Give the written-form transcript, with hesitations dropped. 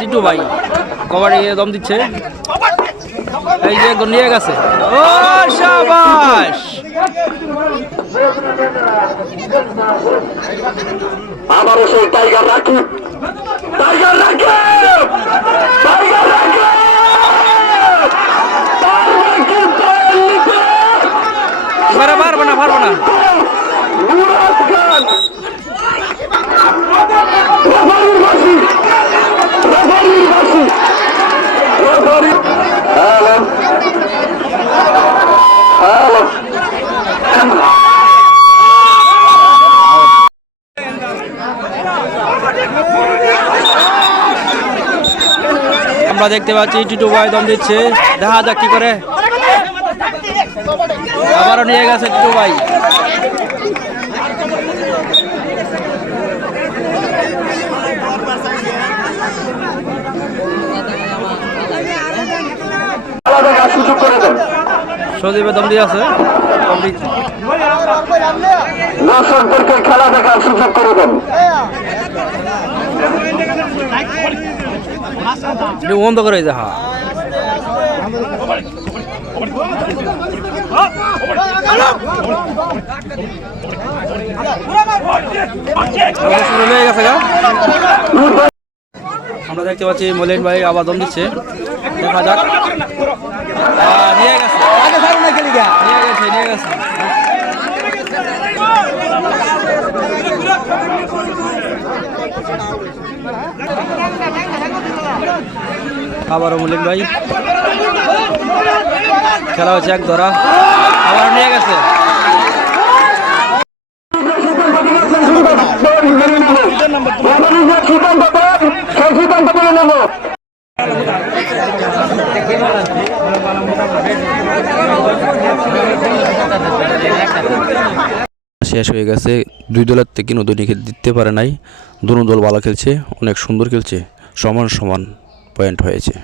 টিটু ভাই কবাডি দম দিচ্ছে, এই যে নিয়ে গেছে। ও শাবাশ, আবারও সেই টাইগার রাখি, টাইগার রাখি, টাইগার রাখি, পারবো না মুরাদ খান হ্যালো হ্যালো, আমরা দেখতে পাচ্ছি টিটু ভাই দম দিচ্ছে, দেখা যাক কি করে। আবারও নিয়ে গেছে টিটু ভাই। সুযোগ করে দেন, সজীবে দম দিয়ে আছে, দর্শকদেরকে খেলা দেখার সুযোগ করে দেন। বন্ধ করে দেখা আমরা দেখতে পাচ্ছি মলিন ভাই আবার দম দিচ্ছে, দেখা যাক। নিয়ে গেছে নিয়ে গেছে। আবারও মলিক ভাই, খেলা হচ্ছে এক ধরা, আবার নিয়ে গেছে। শেষ হয়ে গেছে, দুই দলের থেকে নদীকে দিতে পারে নাই। দুনো দল ভালো খেলছে, অনেক সুন্দর খেলছে, সমান সমান পয়েন্ট হয়েছে।